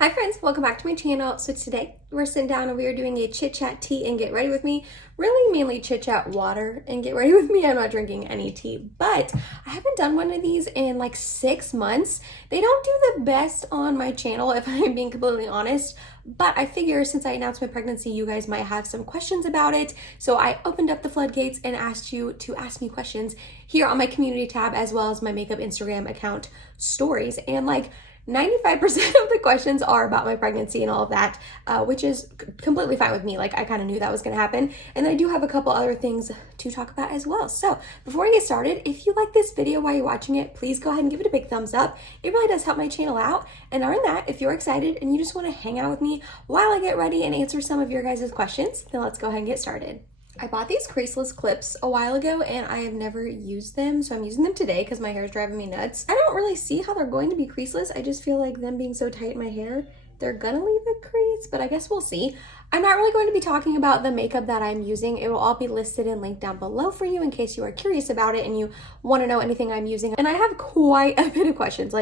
Hi friends, welcome back to my channel. So today we're sitting down and we are doing a chit chat tea and get ready with me. Really mainly chit chat water and get ready with me. I'm not drinking any tea, but I haven't done one of these in like 6 months. They don't do the best on my channel if I'm being completely honest, but I figure since I announced my pregnancy, you guys might have some questions about it. So I opened up the floodgates and asked you to ask me questions here on my community tab as well as my makeup Instagram account stories. And like 95% of the questions are about my pregnancy and all of that, which is completely fine with me. Like I kind of knew that was going to happen. And I do have a couple other things to talk about as well. So before we get started, if you like this video while you're watching it, please go ahead and give it a big thumbs up. It really does help my channel out. And other than that, if you're excited and you just want to hang out with me while I get ready and answer some of your guys' questions, then let's go ahead and get started. I bought these creaseless clips a while ago and I have never used them, so I'm using them today because my hair is driving me nuts. I don't really see how they're going to be creaseless. I just feel like them being so tight in my hair, they're gonna leave a crease, but I guess we'll see. I'm not really going to be talking about the makeup that I'm using. It will all be listed and linked down below for you in case you are curious about it and you want to know anything I'm using. And I have quite a bit of questions,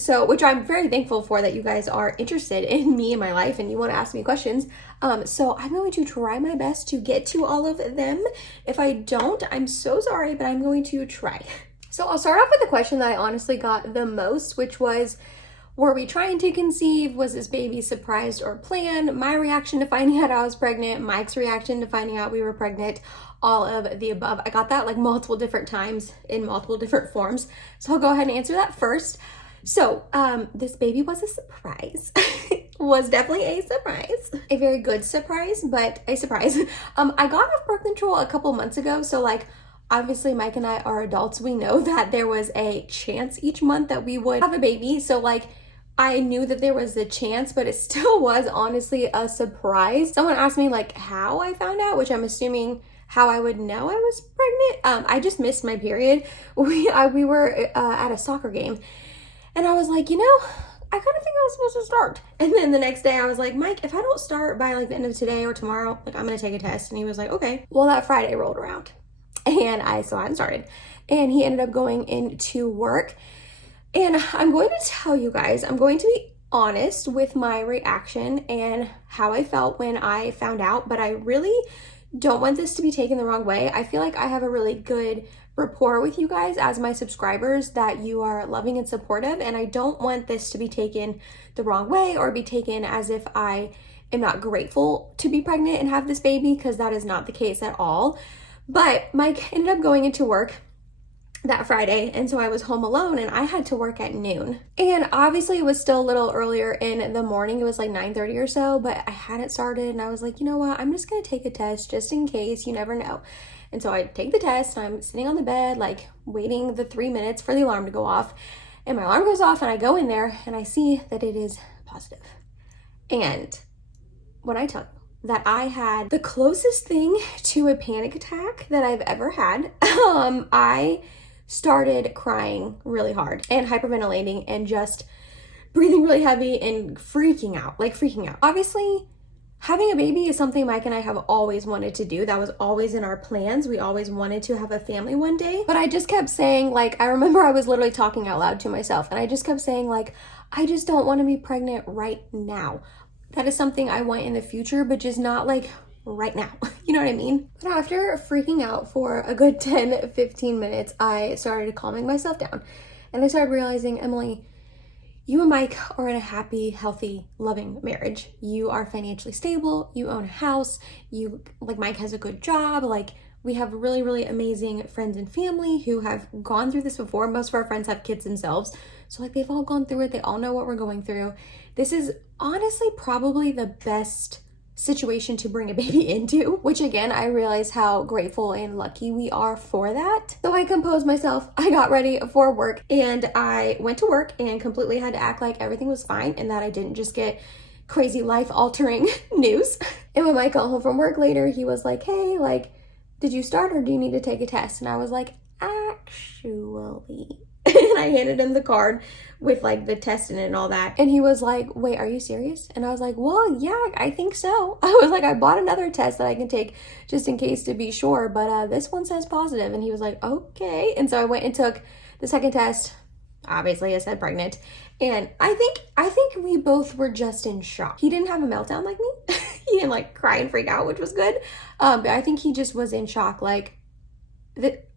so which I'm very thankful for, that you guys are interested in me and my life and you want to ask me questions. So I'm going to try my best to get to all of them. If I don't, I'm so sorry, but I'm going to try. So I'll start off with the question that I honestly got the most, which was, were we trying to conceive? Was this baby surprised or planned? My reaction to finding out I was pregnant, Mike's reaction to finding out we were pregnant, all of the above. I got that like multiple different times in multiple different forms. So I'll go ahead and answer that first. So this baby was a surprise. Was definitely a surprise. A very good surprise, but a surprise. I got off birth control a couple months ago. So like, obviously Mike and I are adults. We know that there was a chance each month that we would have a baby. So like, I knew that there was a chance, but it still was honestly a surprise. Someone asked me like how I found out, which I'm assuming how I would know I was pregnant. I just missed my period. We were at a soccer game and I was like, you know, I kind of think I was supposed to start. And then the next day I was like, Mike, if I don't start by like the end of today or tomorrow, like I'm gonna take a test. And he was like, okay. Well, that Friday rolled around and I still hadn't started. And he ended up going into work. And I'm going to tell you guys, I'm going to be honest with my reaction and how I felt when I found out, but I really don't want this to be taken the wrong way. I feel like I have a really good rapport with you guys as my subscribers that you are loving and supportive, and I don't want this to be taken the wrong way or be taken as if I am not grateful to be pregnant and have this baby, because that is not the case at all. But Mike ended up going into work that Friday, and so I was home alone and I had to work at noon. And obviously it was still a little earlier in the morning. It was like 9:30 or so, but I hadn't started and I was like, you know what, I'm just gonna take a test just in case, you never know. And so I take the test and I'm sitting on the bed like waiting the 3 minutes for the alarm to go off, and my alarm goes off and I go in there and I see that it is positive. And when I tell you that I had the closest thing to a panic attack that I've ever had, I started crying really hard and hyperventilating and just breathing really heavy and freaking out. Obviously, having a baby is something Mike and I have always wanted to do. That was always in our plans. We always wanted to have a family one day. But I just kept saying, like, I remember I was literally talking out loud to myself and I just kept saying, like, I just don't want to be pregnant right now. That is something I want in the future, but just not like right now. You know what I mean? But after freaking out for a good 10-15 minutes, I started calming myself down and I started realizing, Emily, you and Mike are in a happy, healthy, loving marriage. You are financially stable, you own a house, Mike has a good job, like we have really, really amazing friends and family who have gone through this before. Most of our friends have kids themselves. So like they've all gone through it. They all know what we're going through. This is honestly probably the best situation to bring a baby into, which again, I realize how grateful and lucky we are for that. So I composed myself, I got ready for work, and I went to work and completely had to act like everything was fine and that I didn't just get crazy life-altering news. And when Mike got home from work later, he was like, hey, like, did you start or do you need to take a test? And I was like, actually. And I handed him the card with like the test in it and all that. And he was like, wait, are you serious? And I was like, well, yeah, I think so. I was like, I bought another test that I can take just in case to be sure, but this one says positive. And he was like, okay. And so I went and took the second test. Obviously I said pregnant. And I think we both were just in shock. He didn't have a meltdown like me. He didn't like cry and freak out, which was good. But I think he just was in shock. Like,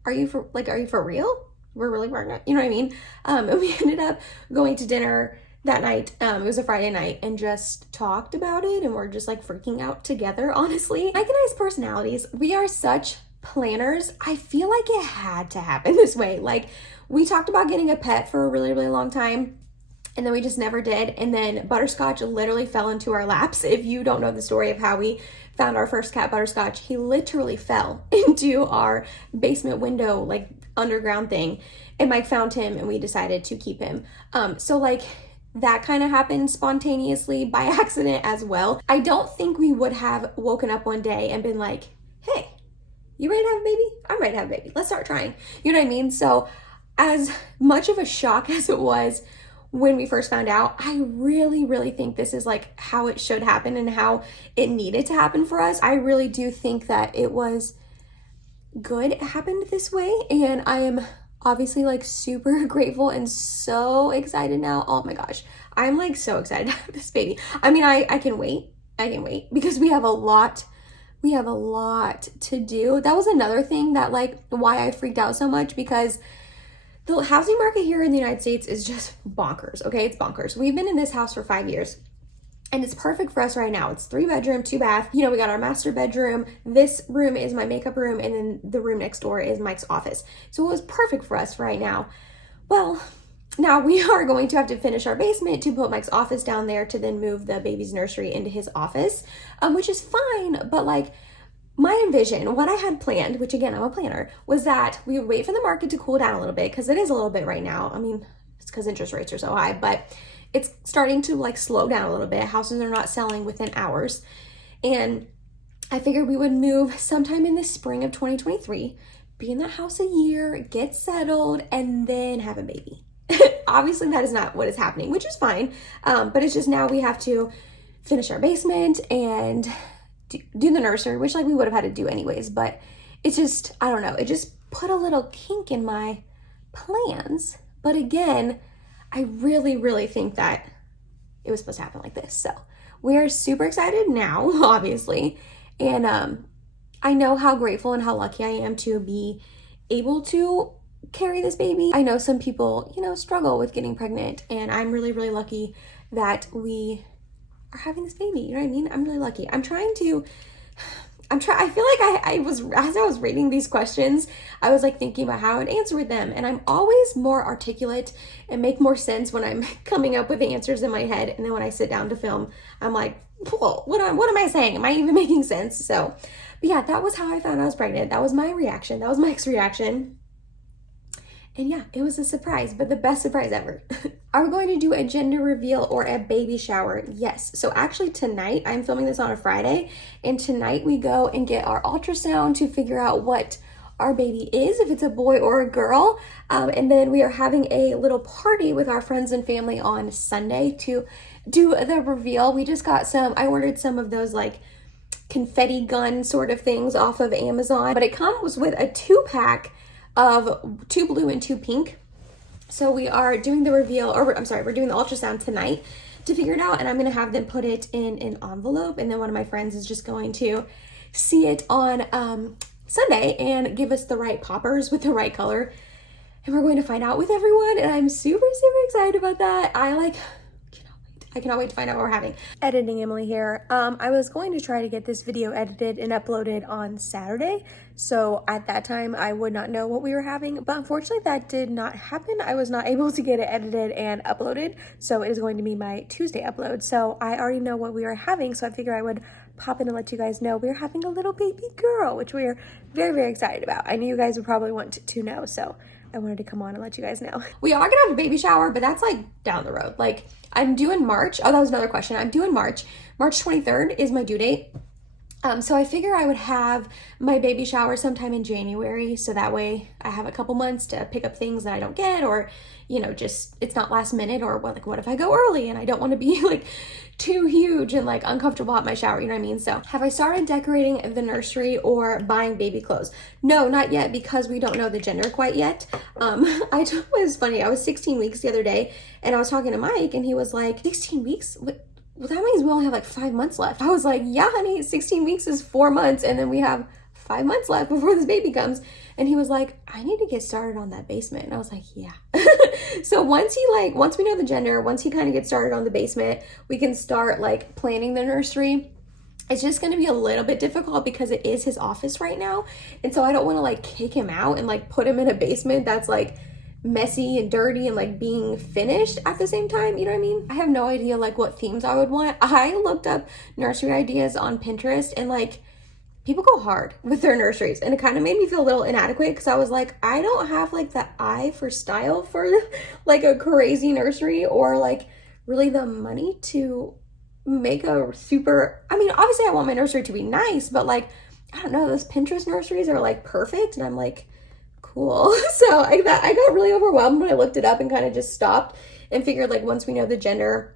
are you for real? We're really pregnant. You know what I mean? And we ended up going to dinner that night. It was a Friday night, and just talked about it, and we're just like freaking out together, honestly. Mike and I's personalities, we are such planners. I feel like it had to happen this way. Like, we talked about getting a pet for a really, really long time, and then we just never did. And then Butterscotch literally fell into our laps. If you don't know the story of how we found our first cat, Butterscotch, he literally fell into our basement window, like underground thing. And Mike found him, and we decided to keep him. So like, that kind of happened spontaneously by accident as well. I don't think we would have woken up one day and been like, hey, you ready to have a baby? I'm ready to have a baby. Let's start trying. You know what I mean? So as much of a shock as it was when we first found out, I really, really think this is like how it should happen and how it needed to happen for us. I really do think that it was good it happened this way, and I am obviously like super grateful and so excited now. Oh my gosh, I'm like so excited to have this baby. I mean, I can wait. I can wait because we have a lot to do. That was another thing that like why I freaked out so much, because the housing market here in the United States is just bonkers. Okay, it's bonkers. We've been in this house for 5 years. And it's perfect for us right now. It's 3-bedroom, 2-bath. You know, we got our master bedroom. This room is my makeup room, and then the room next door is Mike's office. So it was perfect for us right now. Well, now we are going to have to finish our basement to put Mike's office down there to then move the baby's nursery into his office, which is fine. But like, my envision, what I had planned, which again, I'm a planner, was that we would wait for the market to cool down a little bit, because it is a little bit right now. I mean, it's because interest rates are so high, but it's starting to like slow down a little bit. Houses are not selling within hours. And I figured we would move sometime in the spring of 2023, be in that house a year, get settled, and then have a baby. Obviously that is not what is happening, which is fine. But it's just now we have to finish our basement and do the nursery, which like we would have had to do anyways. But it's just, I don't know, it just put a little kink in my plans. But again, I really, really think that it was supposed to happen like this. So we are super excited now, obviously. And I know how grateful and how lucky I am to be able to carry this baby. I know some people, you know, struggle with getting pregnant, and I'm really, really lucky that we are having this baby. You know what I mean? I'm really lucky. I feel like as I was reading these questions, I was like thinking about how I'd answer with them. And I'm always more articulate and make more sense when I'm coming up with the answers in my head. And then when I sit down to film, I'm like, whoa, what am I saying? Am I even making sense? So, but yeah, that was how I found I was pregnant. That was my reaction. That was Mike's reaction. And yeah, it was a surprise, but the best surprise ever. Are we going to do a gender reveal or a baby shower? Yes. So actually tonight, I'm filming this on a Friday, and tonight we go and get our ultrasound to figure out what our baby is, if it's a boy or a girl. And then we are having a little party with our friends and family on Sunday to do the reveal. We just got I ordered some of those like confetti gun sort of things off of Amazon, but it comes with a 2-pack of 2 blue and 2 pink. So we are doing the reveal, or we're doing the ultrasound tonight to figure it out, and I'm going to have them put it in an envelope, and then one of my friends is just going to see it on Sunday and give us the right poppers with the right color, and we're going to find out with everyone, and I'm super, super excited about that. I cannot wait to find out what we're having. Editing Emily here. I was going to try to get this video edited and uploaded on Saturday. So at that time, I would not know what we were having. But unfortunately, that did not happen. I was not able to get it edited and uploaded. So it is going to be my Tuesday upload. So I already know what we are having. So I figure I would pop in and let you guys know we're having a little baby girl, which we are very, very excited about. I knew you guys would probably want to know. So I wanted to come on and let you guys know. We are gonna have a baby shower, but that's like down the road. Like I'm due in March. Oh, that was another question. I'm due in March. March 23rd is my due date. So I figure I would have my baby shower sometime in January. So that way I have a couple months to pick up things that I don't get, or, you know, just, it's not last minute, or what if I go early and I don't want to be like too huge and like uncomfortable at my shower, you know what I mean? So have I started decorating the nursery or buying baby clothes? No, not yet, because we don't know the gender quite yet. It was funny. I was 16 weeks the other day and I was talking to Mike and he was like, 16 weeks? Well, that means we only have like 5 months left. I was like, yeah, honey, 16 weeks is 4 months. And then we have 5 months left before this baby comes. And he was like, I need to get started on that basement. And I was like, yeah. So once we know the gender, once he kind of gets started on the basement, we can start like planning the nursery. It's just going to be a little bit difficult because it is his office right now. And so I don't want to like kick him out and like put him in a basement that's like messy and dirty and like being finished at the same time, you know what I mean? I have no idea like what themes I would want. I looked up nursery ideas on Pinterest and like people go hard with their nurseries, and it kind of made me feel a little inadequate because I was like, I don't have like the eye for style for like a crazy nursery or like really the money to make a super, I mean, obviously I want my nursery to be nice, but like, I don't know, those Pinterest nurseries are like perfect and I'm like, cool. So I got really overwhelmed when I looked it up and kind of just stopped and figured like once we know the gender,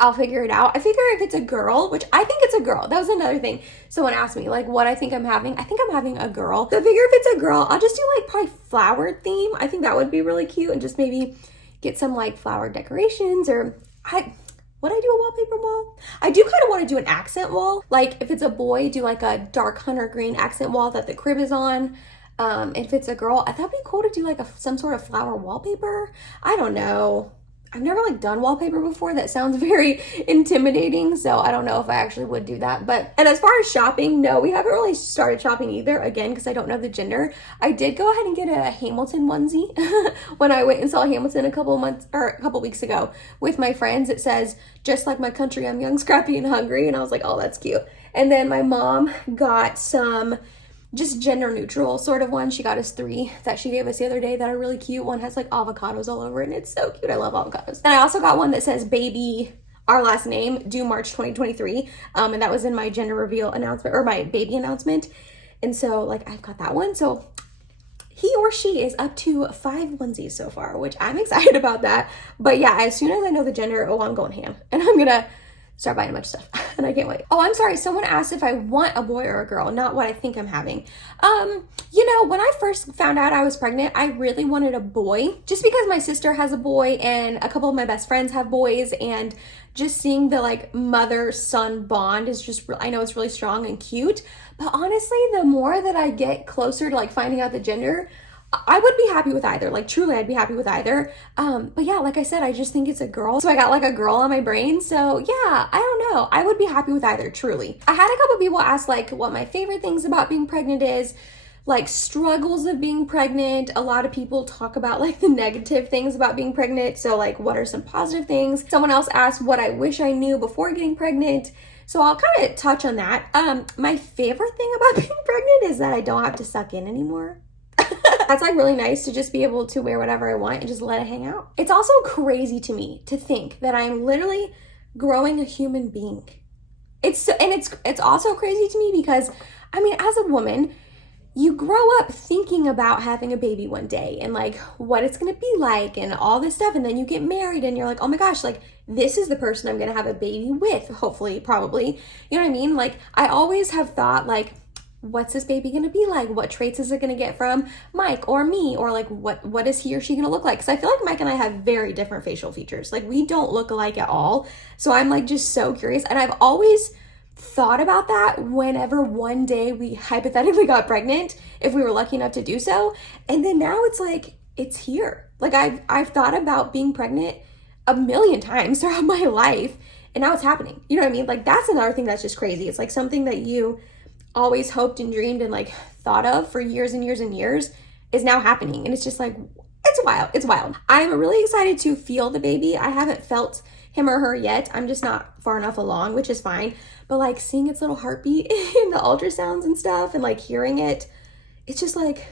I'll figure it out. I figure if it's a girl, which I think it's a girl. That was another thing. Someone asked me like what I think I'm having. I think I'm having a girl. So I figure if it's a girl, I'll just do like probably flowered theme. I think that would be really cute and just maybe get some like flower decorations or would I do a wallpaper wall? I do kind of want to do an accent wall. Like if it's a boy, do like a dark hunter green accent wall that the crib is on. If it's a girl, I thought it'd be cool to do like some sort of flower wallpaper. I don't know. I've never like done wallpaper before. That sounds very intimidating. So I don't know if I actually would do that. And as far as shopping, no, we haven't really started shopping either. Again, because I don't know the gender. I did go ahead and get a Hamilton onesie when I went and saw Hamilton a couple weeks ago with my friends. It says, just like my country, I'm young, scrappy, and hungry. And I was like, oh, that's cute. And then my mom got some just gender neutral sort of one. She got us 3 that she gave us the other day that are really cute. One has like avocados all over it and it's so cute. I love avocados. And I also got one that says baby, our last name, due March 2023. And that was in my gender reveal announcement or my baby announcement. And so like I've got that one. So he or she is up to 5 onesies so far, which I'm excited about that. But yeah, as soon as I know the gender, I'm going ham and I'm gonna start buying a bunch of stuff and I can't wait. Oh, I'm sorry. Someone asked if I want a boy or a girl, not what I think I'm having. When I first found out I was pregnant, I really wanted a boy just because my sister has a boy and a couple of my best friends have boys, and just seeing the like mother-son bond is just, I know it's really strong and cute. But honestly, the more that I get closer to like finding out the gender, I would be happy with either. Like truly, I'd be happy with either. But yeah, like I said, I just think it's a girl. So I got like a girl on my brain. So yeah, I don't know. I would be happy with either, truly. I had a couple people ask like what my favorite things about being pregnant is, like struggles of being pregnant. A lot of people talk about like the negative things about being pregnant. So like what are some positive things? Someone else asked what I wish I knew before getting pregnant. So I'll kind of touch on that. My favorite thing about being pregnant is that I don't have to suck in anymore. That's like really nice to just be able to wear whatever I want and just let it hang out. It's also crazy to me to think that I'm literally growing a human being. It's also crazy to me because, I mean, as a woman, you grow up thinking about having a baby one day and like what it's gonna be like and all this stuff, and then you get married and you're like, oh my gosh, like this is the person I'm gonna have a baby with, hopefully, probably. You know what I mean? Like I always have thought like, what's this baby gonna be like? What traits is it gonna get from Mike or me? Or like what is he or she gonna look like? Because I feel like Mike and I have very different facial features. Like we don't look alike at all. So I'm like just so curious. And I've always thought about that whenever one day we hypothetically got pregnant, if we were lucky enough to do so. And then now it's like, it's here. Like I've thought about being pregnant a million times throughout my life, and now it's happening. You know what I mean? Like that's another thing that's just crazy. It's like something that you always hoped and dreamed and like thought of for years and years and years is now happening. And it's just like, it's wild. I'm really excited to feel the baby. I haven't felt him or her yet. I'm just not far enough along, which is fine. But like seeing its little heartbeat in the ultrasounds and stuff and like hearing it, it's just like,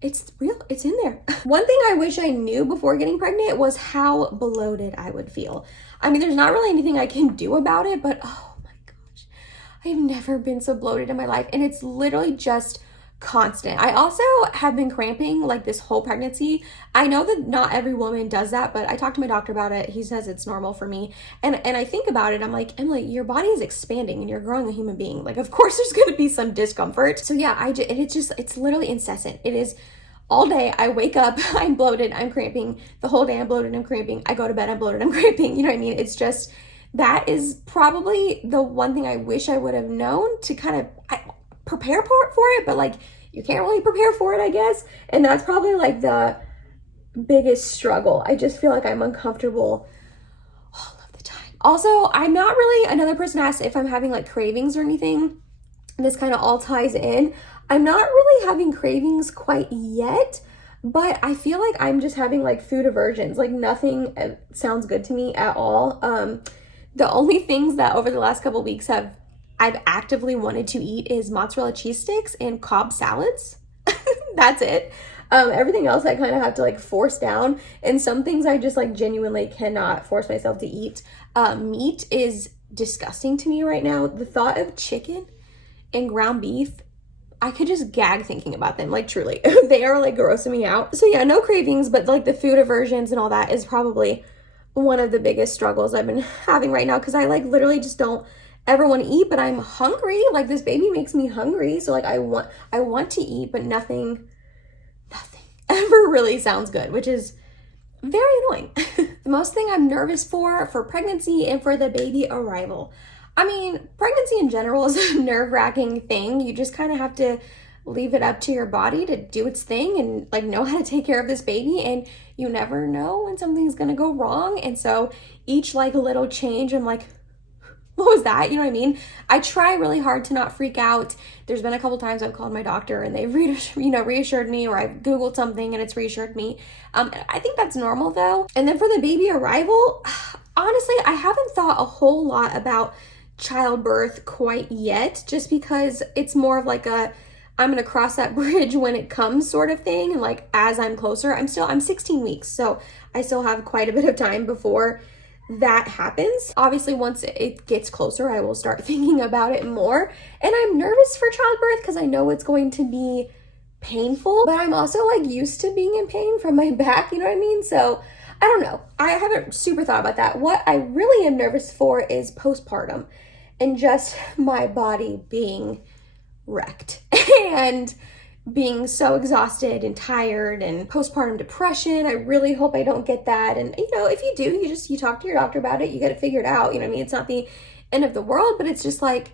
it's real, it's in there. One thing I wish I knew before getting pregnant was how bloated I would feel. I mean, there's not really anything I can do about it, but oh, I've never been so bloated in my life, and it's literally just constant. I also have been cramping like this whole pregnancy. I know that not every woman does that, but I talked to my doctor about it. He says it's normal for me. And I think about it. I'm like, Emily, your body is expanding and you're growing a human being. Like, of course there's going to be some discomfort. So yeah, it's literally incessant. It is all day. I wake up, I'm bloated, I'm cramping. The whole day I'm bloated, I'm cramping. I go to bed, I'm bloated, I'm cramping. You know what I mean? It's just, that is probably the one thing I wish I would have known to kind of prepare for it, but like you can't really prepare for it, I guess. And that's probably like the biggest struggle. I just feel like I'm uncomfortable all of the time. Also, I'm not really, another person asked if I'm having like cravings or anything. This kind of all ties in. I'm not really having cravings quite yet, but I feel like I'm just having like food aversions. Like nothing sounds good to me at all. The only things that over the last couple weeks I've actively wanted to eat is mozzarella cheese sticks and Cobb salads. That's it. Everything else I kind of have to like force down, and some things I just like genuinely cannot force myself to eat. Meat is disgusting to me right now. The thought of chicken and ground beef, I could just gag thinking about them, like truly. They are like grossing me out. So yeah, no cravings, but like the food aversions and all that is probably one of the biggest struggles I've been having right now, because I like literally just don't ever want to eat, but I'm hungry. Like this baby makes me hungry, so like I want to eat, but nothing ever really sounds good, which is very annoying. The most thing I'm nervous for pregnancy and for the baby arrival. I mean, pregnancy in general is a nerve-wracking thing. You just kind of have to leave it up to your body to do its thing and like know how to take care of this baby, and you never know when something's gonna go wrong. And so each like little change, I'm like, what was that? You know what I mean? I try really hard to not freak out. There's been a couple times I've called my doctor and they've reassured me, or I've Googled something and it's reassured me. I think that's normal though. And then for the baby arrival, honestly, I haven't thought a whole lot about childbirth quite yet, just because it's more of like a, I'm gonna cross that bridge when it comes sort of thing. And like as I'm closer, I'm 16 weeks, so I still have quite a bit of time before that happens. Obviously, once it gets closer, I will start thinking about it more. And I'm nervous for childbirth because I know it's going to be painful, but I'm also like used to being in pain from my back, you know what I mean? So I don't know. I haven't super thought about that. What I really am nervous for is postpartum and just my body being wrecked and being so exhausted and tired, and postpartum depression. I really hope I don't get that. And you know, if you do, you talk to your doctor about it, you get it figured out. You know what I mean? It's not the end of the world, but it's just like,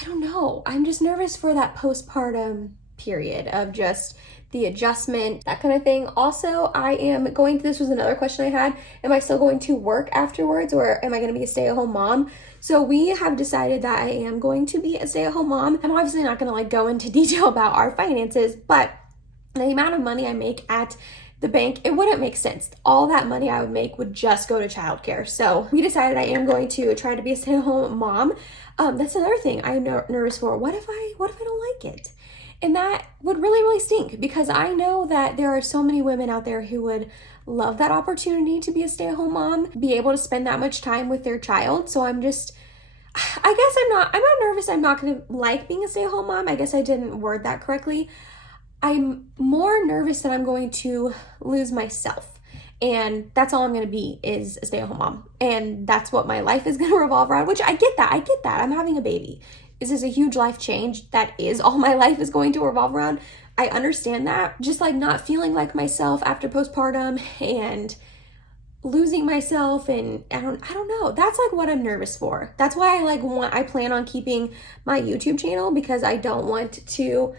I don't know. I'm just nervous for that postpartum period of just the adjustment, that kind of thing. Also, this was another question I had. Am I still going to work afterwards, or am I going to be a stay-at-home mom? So we have decided that I am going to be a stay-at-home mom. I'm obviously not going to like go into detail about our finances, but the amount of money I make at the bank, it wouldn't make sense. All that money I would make would just go to childcare. So we decided I am going to try to be a stay-at-home mom. That's another thing I'm nervous for. What if I don't like it? And that would really, really stink, because I know that there are so many women out there who would love that opportunity to be a stay-at-home mom, be able to spend that much time with their child. So I guess I'm not nervous I'm not going to like being a stay-at-home mom. I guess I didn't word that correctly. I'm more nervous that I'm going to lose myself. And that's all I'm going to be, is a stay-at-home mom. And that's what my life is going to revolve around, which I get that. I'm having a baby. This is a huge life change. That is all my life is going to revolve around. I understand that. Just like not feeling like myself after postpartum and losing myself, and I don't know. That's like what I'm nervous for. That's why I plan on keeping my YouTube channel, because I don't want to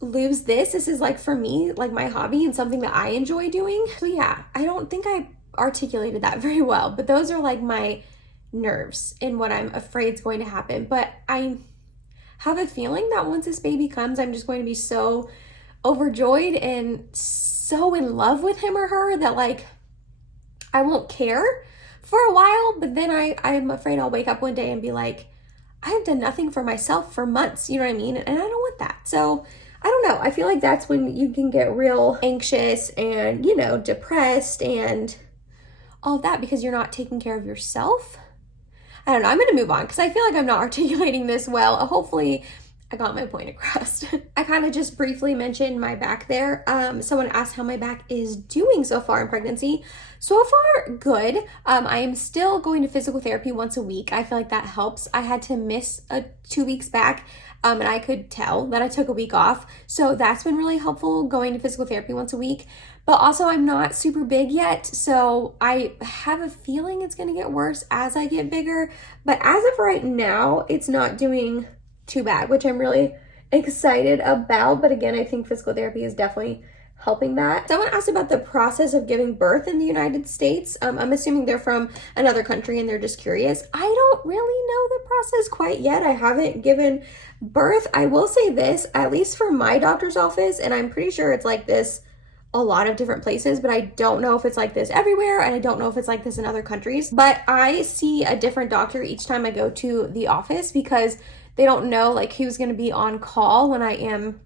lose this. This is like for me, like my hobby and something that I enjoy doing. So yeah, I don't think I articulated that very well, but those are like my nerves and what I'm afraid is going to happen. But I have a feeling that once this baby comes, I'm just going to be so overjoyed and so in love with him or her that like I won't care for a while. But then I'm afraid I'll wake up one day and be like, I have done nothing for myself for months, you know what I mean? And I don't want that. So I don't know. I feel like that's when you can get real anxious and, depressed and all of that, because you're not taking care of yourself. I don't know. I'm going to move on because I feel like I'm not articulating this well. Hopefully I got my point across. I kind of just briefly mentioned my back there. Someone asked how my back is doing so far in pregnancy. So far, good. I am still going to physical therapy once a week. I feel like that helps. I had to miss 2 weeks back, and I could tell that I took a week off. So that's been really helpful, going to physical therapy once a week. But also, I'm not super big yet, so I have a feeling it's going to get worse as I get bigger. But as of right now, it's not doing too bad, which I'm really excited about. But again, I think physical therapy is definitely helping that. Someone asked about the process of giving birth in the United States. I'm assuming they're from another country and they're just curious. I don't really know the process quite yet. I haven't given birth. I will say this, at least for my doctor's office, and I'm pretty sure it's like this a lot of different places, but I don't know if it's like this everywhere, and I don't know if it's like this in other countries. But I see a different doctor each time I go to the office, because they don't know like who's going to be on call when I am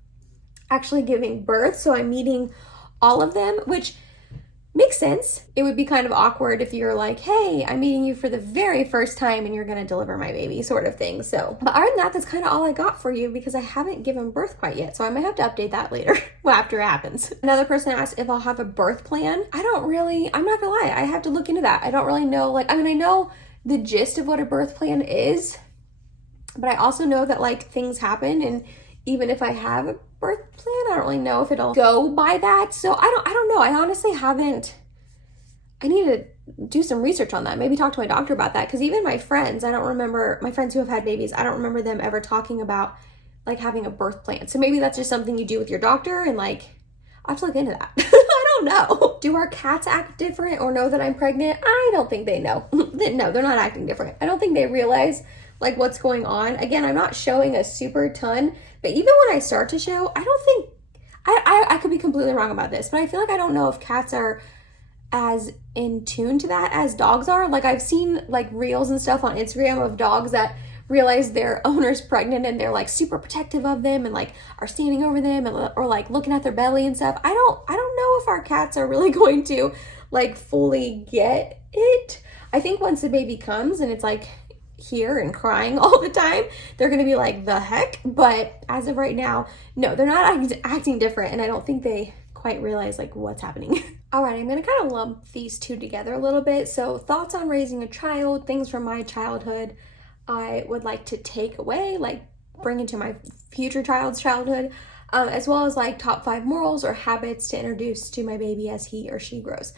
actually giving birth. So I'm meeting all of them, which makes sense. It would be kind of awkward if you're like, hey, I'm meeting you for the very first time and you're going to deliver my baby, sort of thing. So, but other than that, that's kind of all I got for you, because I haven't given birth quite yet. So I might have to update that later after it happens. Another person asked if I'll have a birth plan. I'm not gonna lie, I have to look into that. I don't really know, I know the gist of what a birth plan is, but I also know that like things happen, and even if I have a birth plan, I don't really know if it'll go by that. So I don't know. I honestly haven't. I need to do some research on that. Maybe talk to my doctor about that, because even my friends, I don't remember, my friends who have had babies, I don't remember them ever talking about like having a birth plan. So maybe that's just something you do with your doctor, and like I'll have to look into that. I don't know. Do our cats act different or know that I'm pregnant? I don't think they know. No, they're not acting different. I don't think they realize like what's going on. Again, I'm not showing a super ton, but even when I start to show, I don't think, I could be completely wrong about this, but I feel like I don't know if cats are as in tune to that as dogs are. Like I've seen like reels and stuff on Instagram of dogs that realize their owner's pregnant and they're like super protective of them and like are standing over them and, or like looking at their belly and stuff. I don't know if our cats are really going to like fully get it. I think once the baby comes and it's like here and crying all the time, they're gonna be like, the heck? But as of right now, no, they're not acting different, and I don't think they quite realize like what's happening. All right, I'm gonna kind of lump these two together a little bit. So thoughts on raising a child, things from my childhood I would like to take away, like bring into my future child's childhood, as well as like top 5 morals or habits to introduce to my baby as he or she grows.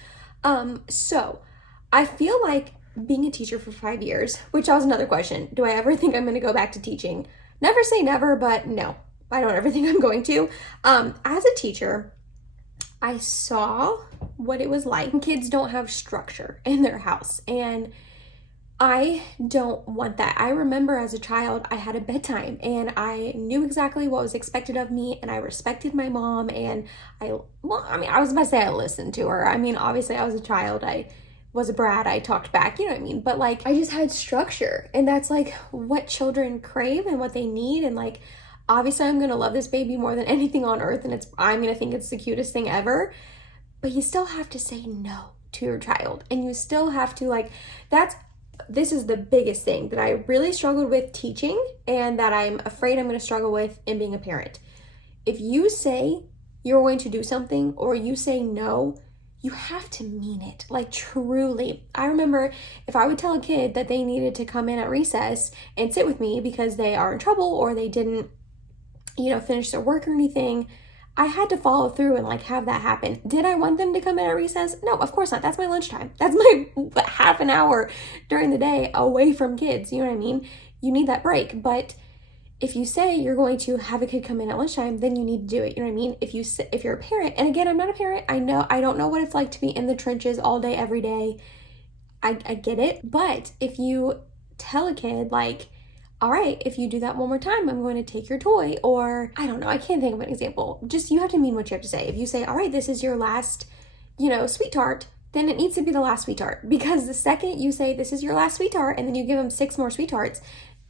So I feel like being a teacher for 5 years, which was another question. Do I ever think I'm going to go back to teaching? Never say never, but no, I don't ever think I'm going to. As a teacher, I saw what it was like when kids don't have structure in their house, and I don't want that. I remember as a child, I had a bedtime and I knew exactly what was expected of me, and I respected my mom, and I was about to say I listened to her. I mean, obviously I was a child. I was a brat, I talked back, you know what I mean? But like, I just had structure, and that's like what children crave and what they need. And like, obviously I'm gonna love this baby more than anything on earth, and I'm gonna think it's the cutest thing ever, but you still have to say no to your child, and you still have to like, this is the biggest thing that I really struggled with teaching, and that I'm afraid I'm gonna struggle with in being a parent. If you say you're going to do something, or you say no, you have to mean it, like truly. I remember if I would tell a kid that they needed to come in at recess and sit with me because they are in trouble or they didn't, finish their work or anything, I had to follow through and like have that happen. Did I want them to come in at recess? No, of course not. That's my lunchtime. That's my half an hour during the day away from kids. You know what I mean? You need that break. But if you say you're going to have a kid come in at lunchtime, then you need to do it. You know what I mean? If you're a parent, and again, I'm not a parent. I don't know what it's like to be in the trenches all day, every day. I get it. But if you tell a kid like, all right, if you do that one more time, I'm going to take your toy, or I don't know, I can't think of an example. Just, you have to mean what you have to say. If you say, all right, this is your last, sweet tart, then it needs to be the last sweet tart. Because the second you say this is your last sweet tart, and then you give them 6 more sweet tarts,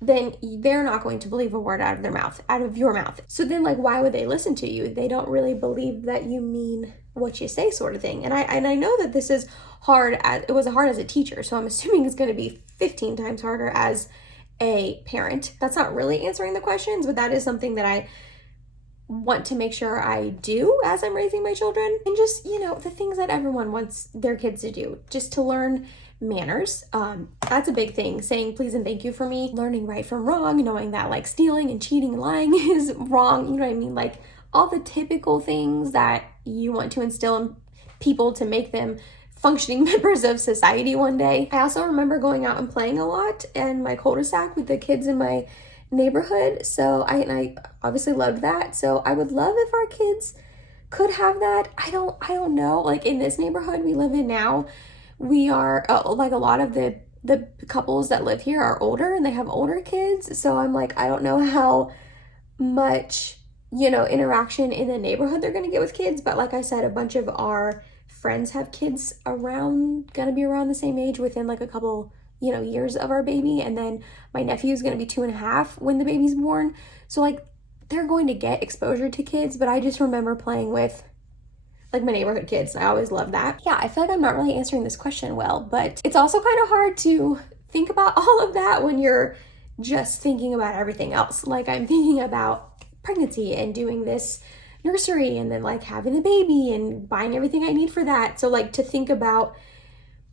then they're not going to believe a word out of your mouth. So then like, why would they listen to you? They don't really believe that you mean what you say, sort of thing. And I know that this is hard, it was hard as a teacher, so I'm assuming it's going to be 15 times harder as a parent. That's not really answering the questions, but that is something that I want to make sure I do as I'm raising my children. And just, you know, the things that everyone wants their kids to do, just to learn manners. That's a big thing. Saying please and thank you for me, learning right from wrong, knowing that like stealing and cheating and lying is wrong. You know what I mean? Like all the typical things that you want to instill in people to make them functioning members of society one day. I also remember going out and playing a lot in my cul-de-sac with the kids in my neighborhood. So I obviously loved that. So I would love if our kids could have that. I don't know. Like in this neighborhood we live in now, we are like a lot of the couples that live here are older and they have older kids. So I'm like, I don't know how much, you know, interaction in the neighborhood they're going to get with kids. But like I said, a bunch of our friends have kids gonna be around the same age within like a couple, you know, years of our baby. And then my nephew is gonna be 2.5 when the baby's born. So like they're going to get exposure to kids, but I just remember playing with like my neighborhood kids. I always loved that. Yeah, I feel like I'm not really answering this question well, but it's also kind of hard to think about all of that when you're just thinking about everything else. Like I'm thinking about pregnancy and doing this nursery and then like having the baby and buying everything I need for that. So like to think about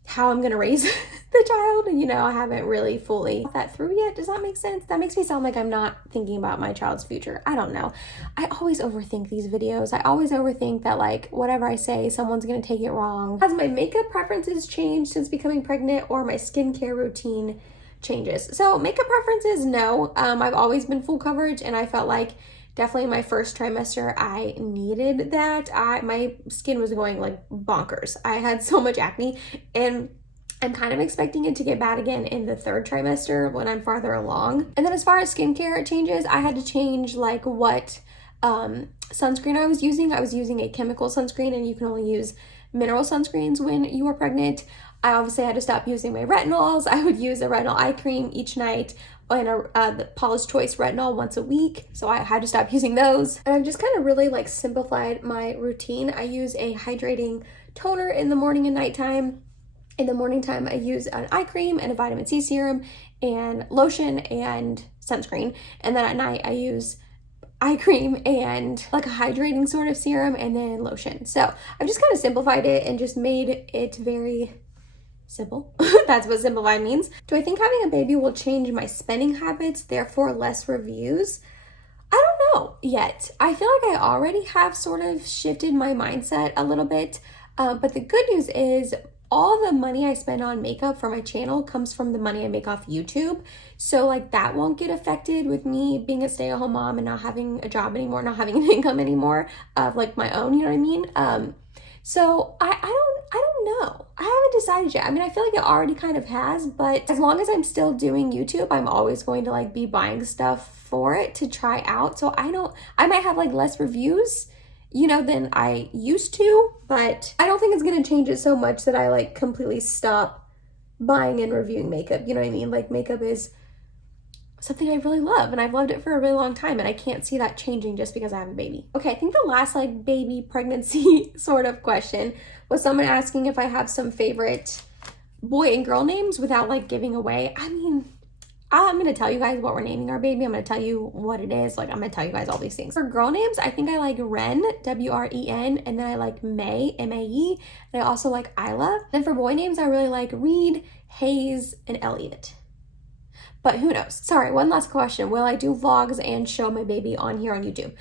how I'm gonna raise the child, and you know, I haven't really fully thought that through yet. Does that make sense? That makes me sound like I'm not thinking about my child's future. I don't know. I always overthink these videos. I always overthink that like whatever I say, someone's gonna take it wrong. Has my makeup preferences changed since becoming pregnant, or my skincare routine changes? So makeup preferences, no. I've always been full coverage, and I felt like definitely my first trimester, I needed that. My skin was going like bonkers. I had so much acne, and I'm kind of expecting it to get bad again in the third trimester when I'm farther along. And then as far as skincare changes, I had to change like what sunscreen I was using. I was using a chemical sunscreen, and you can only use mineral sunscreens when you are pregnant. I obviously had to stop using my retinols. I would use a retinol eye cream each night and the Paula's Choice retinol once a week. So I had to stop using those. And I've just kind of really like simplified my routine. I use a hydrating toner in the morning and nighttime. In the morning time, I use an eye cream and a vitamin C serum and lotion and sunscreen. And then at night, I use eye cream and like a hydrating sort of serum and then lotion. So I've just kind of simplified it and just made it very simple. That's what simplified means. Do I think having a baby will change my spending habits, therefore less reviews? I don't know yet. I feel like I already have sort of shifted my mindset a little bit. But the good news is all the money I spend on makeup for my channel comes from the money I make off YouTube. So like that won't get affected with me being a stay-at-home mom and not having a job anymore, not having an income anymore of like my own, you know what I mean? So I don't know. I haven't decided yet. I mean, I feel like it already kind of has, but as long as I'm still doing YouTube, I'm always going to like be buying stuff for it to try out. So I might have like less reviews, you know, than I used to, but I don't think it's going to change it so much that I like completely stop buying and reviewing makeup. You know what I mean? Like makeup is something I really love, and I've loved it for a really long time, and I can't see that changing just because I have a baby. Okay, I think the last like baby pregnancy sort of question was someone asking if I have some favorite boy and girl names without like giving away. I mean, I'm going to tell you guys what we're naming our baby. I'm going to tell you what it is. Like, I'm going to tell you guys all these things. For girl names, I think I like Ren, W-R-E-N, and then I like May, M-A-E, and I also like Isla. Then for boy names, I really like Reed, Hayes, and Elliot. But who knows? Sorry, one last question. Will I do vlogs and show my baby on here on YouTube?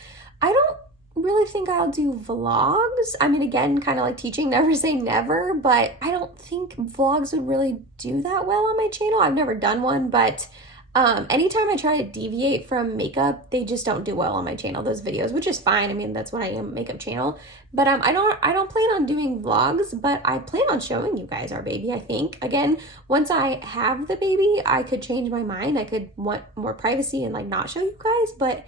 I don't really think I'll do vlogs. I mean, again, kind of like teaching, never say never, but I don't think vlogs would really do that well on my channel. I've never done one, but anytime I try to deviate from makeup, they just don't do well on my channel, those videos, which is fine. I mean, that's what I am, makeup channel. But I don't plan on doing vlogs, but I plan on showing you guys our baby, I think. Again, once I have the baby, I could change my mind. I could want more privacy and like not show you guys, but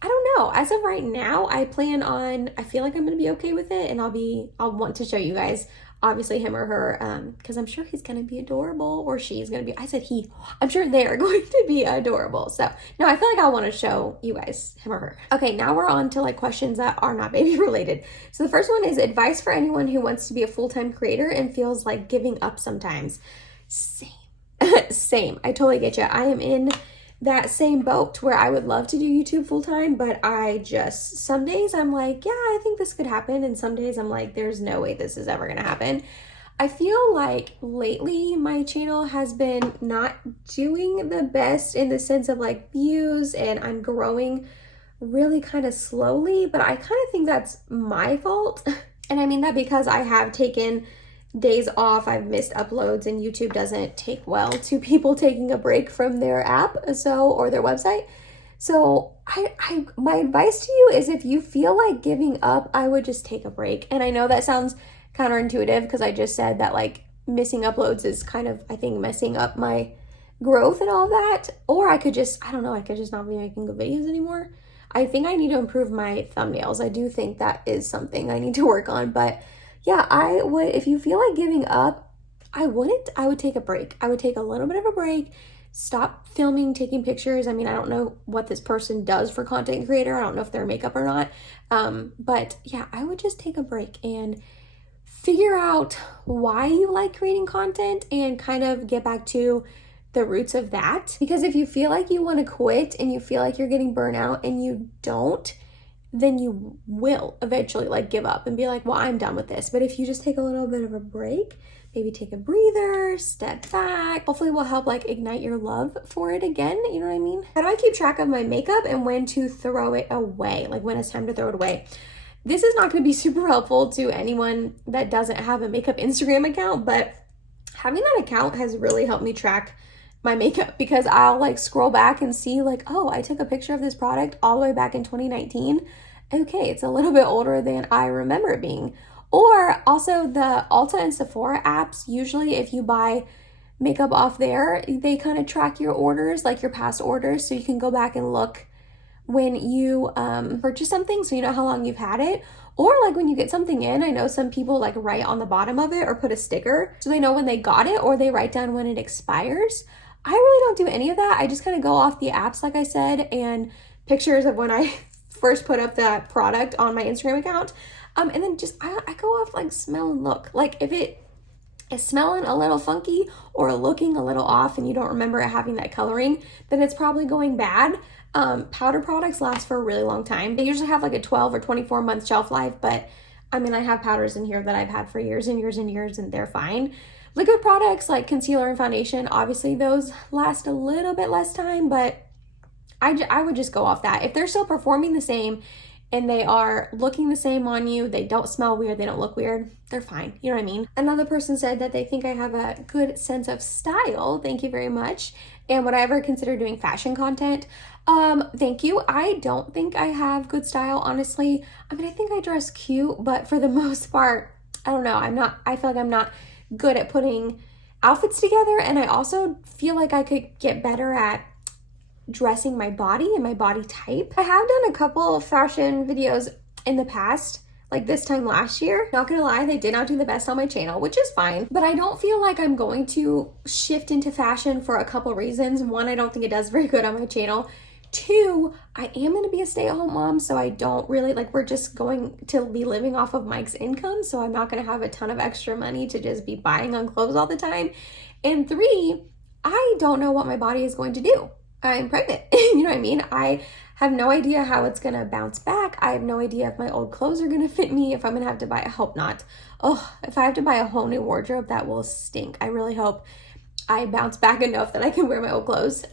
I don't know. As of right now, I feel like I'm gonna be okay with it, and I'll want to show you guys, obviously him or her, because I'm sure he's gonna be adorable, or she's gonna be, I said he, I'm sure they're going to be adorable. So no, I feel like I want to show you guys him or her. Okay, now we're on to like questions that are not baby related. So the first one is advice for anyone who wants to be a full-time creator and feels like giving up sometimes. Same. Same. I totally get you. I am in that same boat where I would love to do YouTube full time, but some days I'm like, yeah, I think this could happen. And some days I'm like, there's no way this is ever going to happen. I feel like lately my channel has been not doing the best in the sense of like views, and I'm growing really kind of slowly, but I kind of think that's my fault. And I mean that because I have taken days off, I've missed uploads, and YouTube doesn't take well to people taking a break from their app, or their website. So my advice to you is, if you feel like giving up, I would just take a break. And I know that sounds counterintuitive because I just said that like missing uploads is kind of, I think, messing up my growth and all that. Or I could just, I don't know, I could just not be making good videos anymore. I think I need to improve my thumbnails. I do think that is something I need to work on. But yeah, I would, if you feel like giving up, I would take a break. I would take a little bit of a break, stop filming, taking pictures. I mean, I don't know what this person does for content creator. I don't know if they're makeup or not. But yeah, I would just take a break and figure out why you like creating content and kind of get back to the roots of that. Because if you feel like you want to quit and you feel like you're getting burnout and you don't, then you will eventually like give up and be like, well, I'm done with this. But if you just take a little bit of a break, maybe take a breather, step back, hopefully will help like ignite your love for it again. You know what I mean? How do I keep track of my makeup and when to throw it away? Like when it's time to throw it away. This is not going to be super helpful to anyone that doesn't have a makeup Instagram account, but having that account has really helped me track my makeup, because I'll like scroll back and see like, oh, I took a picture of this product all the way back in 2019. Okay, it's a little bit older than I remember it being. Or also the Ulta and Sephora apps, usually if you buy makeup off there, they kind of track your orders, like your past orders, so you can go back and look when you purchase something, so you know how long you've had it. Or like when you get something in, I know some people like write on the bottom of it or put a sticker so they know when they got it, or they write down when it expires. I really don't do any of that. I just kind of go off the apps, like I said, and pictures of when I first put up that product on my Instagram account. And then just, I go off like smell and look. Like if it is smelling a little funky or looking a little off and you don't remember it having that coloring, then it's probably going bad. Powder products last for a really long time. They usually have like a 12 or 24 month shelf life, but I mean, I have powders in here that I've had for years and years and years, and they're fine. Liquid products like concealer and foundation, obviously those last a little bit less time, but I would just go off that. If they're still performing the same and they are looking the same on you, they don't smell weird, they don't look weird, they're fine. You know what I mean? Another person said that they think I have a good sense of style. Thank you very much. And would I ever consider doing fashion content? Thank you. I don't think I have good style, honestly. I mean, I think I dress cute, but for the most part, I don't know. I feel like I'm not good at putting outfits together. And I also feel like I could get better at dressing my body and my body type. I have done a couple fashion videos in the past, like this time last year. Not gonna lie, they did not do the best on my channel, which is fine, but I don't feel like I'm going to shift into fashion for a couple reasons. One, I don't think it does very good on my channel. Two, I am going to be a stay-at-home mom, so I don't really, like, we're just going to be living off of Mike's income, so I'm not going to have a ton of extra money to just be buying on clothes all the time. And three, I don't know what my body is going to do. I'm pregnant, you know what I mean? I have no idea how it's going to bounce back. I have no idea if my old clothes are going to fit me, if I'm going to have to buy, I hope not. Oh, if I have to buy a whole new wardrobe, that will stink. I really hope I bounce back enough that I can wear my old clothes.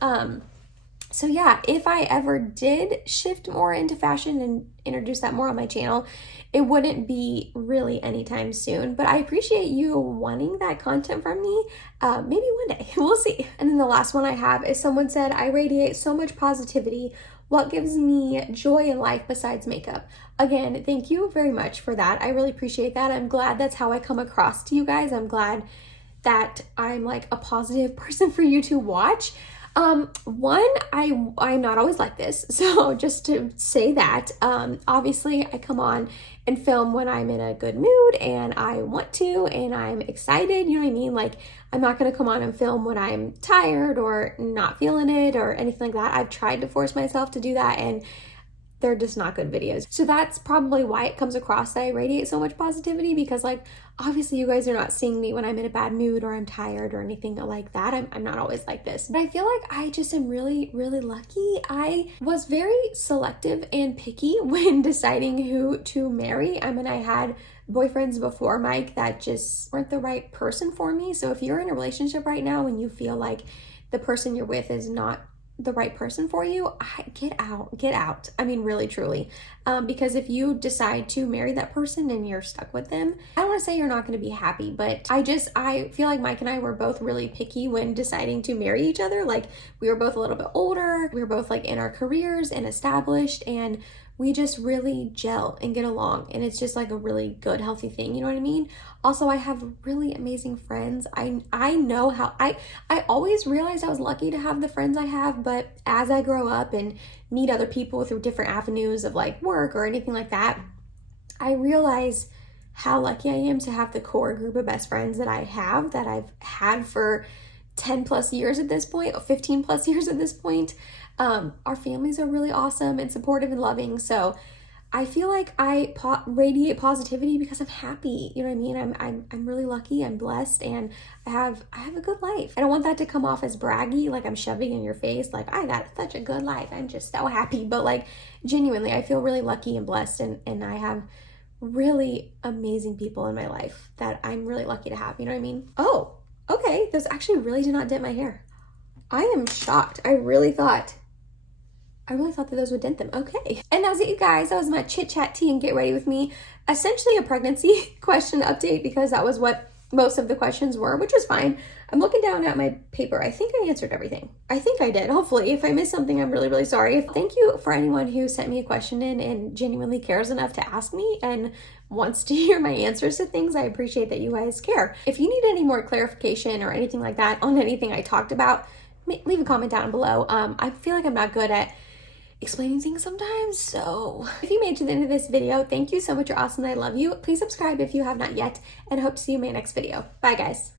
So yeah, if I ever did shift more into fashion and introduce that more on my channel, it wouldn't be really anytime soon. But I appreciate you wanting that content from me. Maybe one day, we'll see. And then the last one I have is someone said, I radiate so much positivity. What gives me joy in life besides makeup? Again, thank you very much for that. I really appreciate that. I'm glad that's how I come across to you guys. I'm glad that I'm like a positive person for you to watch. One, I'm not always like this. So just to say that, obviously I come on and film when I'm in a good mood and I want to, and I'm excited, you know what I mean? Like, I'm not going to come on and film when I'm tired or not feeling it or anything like that. I've tried to force myself to do that, and they're just not good videos. So that's probably why it comes across that I radiate so much positivity, because like obviously you guys are not seeing me when I'm in a bad mood or I'm tired or anything like that. I'm not always like this, but I feel like I just am really lucky. I was very selective and picky when deciding who to marry. I mean, I had boyfriends before Mike that just weren't the right person for me. So if you're in a relationship right now and you feel like the person you're with is not the right person for you, get out. I mean, really, truly. Because if you decide to marry that person and you're stuck with them, I don't want to say you're not going to be happy, but I feel like Mike and I were both really picky when deciding to marry each other. Like, we were both a little bit older. We were both like in our careers and established, and we just really gel and get along, and it's just like a really good, healthy thing, you know what I mean? Also, I have really amazing friends. I know how I always realized I was lucky to have the friends I have, but as I grow up and meet other people through different avenues of like work or anything like that, I realize how lucky I am to have the core group of best friends that I have, that I've had for 10 plus years at this point, or 15 plus years at this point. Our families are really awesome and supportive and loving. So I feel like I radiate positivity because I'm happy. You know what I mean? I'm really lucky. I'm blessed, and I have a good life. I don't want that to come off as braggy, like I'm shoving in your face, like I got such a good life, I'm just so happy. But like genuinely, I feel really lucky and blessed, and I have really amazing people in my life that I'm really lucky to have. You know what I mean? Oh, okay. Those actually really did not dent my hair. I am shocked. I really thought that those would dent them. Okay. And that was it, you guys. That was my chit chat tea and get ready with me. Essentially a pregnancy question update, because that was what most of the questions were, which was fine. I'm looking down at my paper. I think I answered everything. I think I did. Hopefully. If I missed something, I'm really sorry. Thank you for anyone who sent me a question in and genuinely cares enough to ask me and wants to hear my answers to things. I appreciate that you guys care. If you need any more clarification or anything like that on anything I talked about, leave a comment down below. I feel like I'm not good at explaining things sometimes. So if you made it to the end of this video, thank you so much. You're awesome. I love you. Please subscribe if you have not yet, and hope to see you in my next video. Bye, guys.